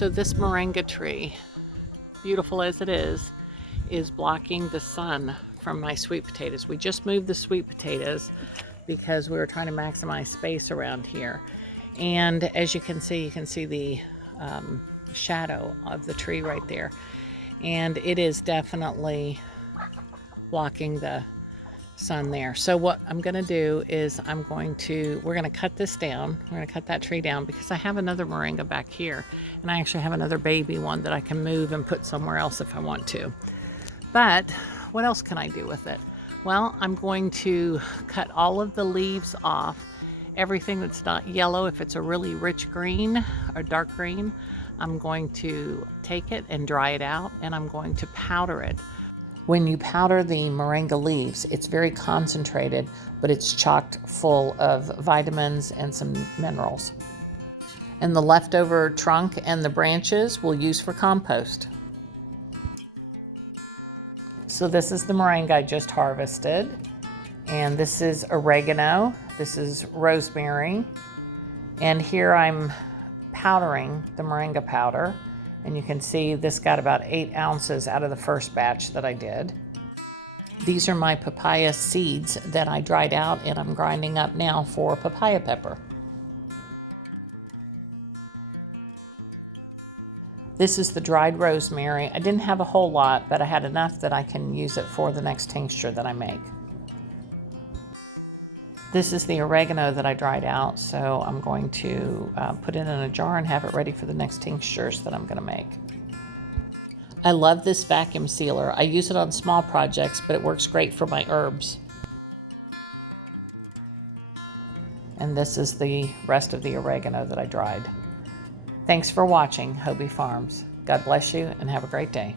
So this moringa tree, beautiful as it is blocking the sun from my sweet potatoes. We just moved the sweet potatoes because we were trying to maximize space around here. And as you can see the shadow of the tree right there. And it is definitely blocking the sun there. So what I'm going to do is we're going to cut this down. We're going to cut that tree down because I have another moringa back here, and I actually have another baby one that I can move and put somewhere else if I want to. But what else can I do with it? Well, I'm going to cut all of the leaves off, everything that's not yellow. If it's a really rich green or dark green, I'm going to take it and dry it out, and I'm going to powder it. When you powder the moringa leaves, it's very concentrated, but it's chocked full of vitamins and some minerals. And the leftover trunk and the branches we'll use for compost. So this is the moringa I just harvested. And this is oregano, this is rosemary. And here I'm powdering the moringa powder. And you can see this got about 8 ounces out of the first batch that I did. These are my papaya seeds that I dried out and I'm grinding up now for papaya pepper. This is the dried rosemary. I didn't have a whole lot, but I had enough that I can use it for the next tincture that I make. This is the oregano that I dried out, so I'm going to put it in a jar and have it ready for the next tinctures that I'm going to make. I love this vacuum sealer. I use it on small projects, but it works great for my herbs. And this is the rest of the oregano that I dried. Thanks for watching Hobie Farms. God bless you and have a great day.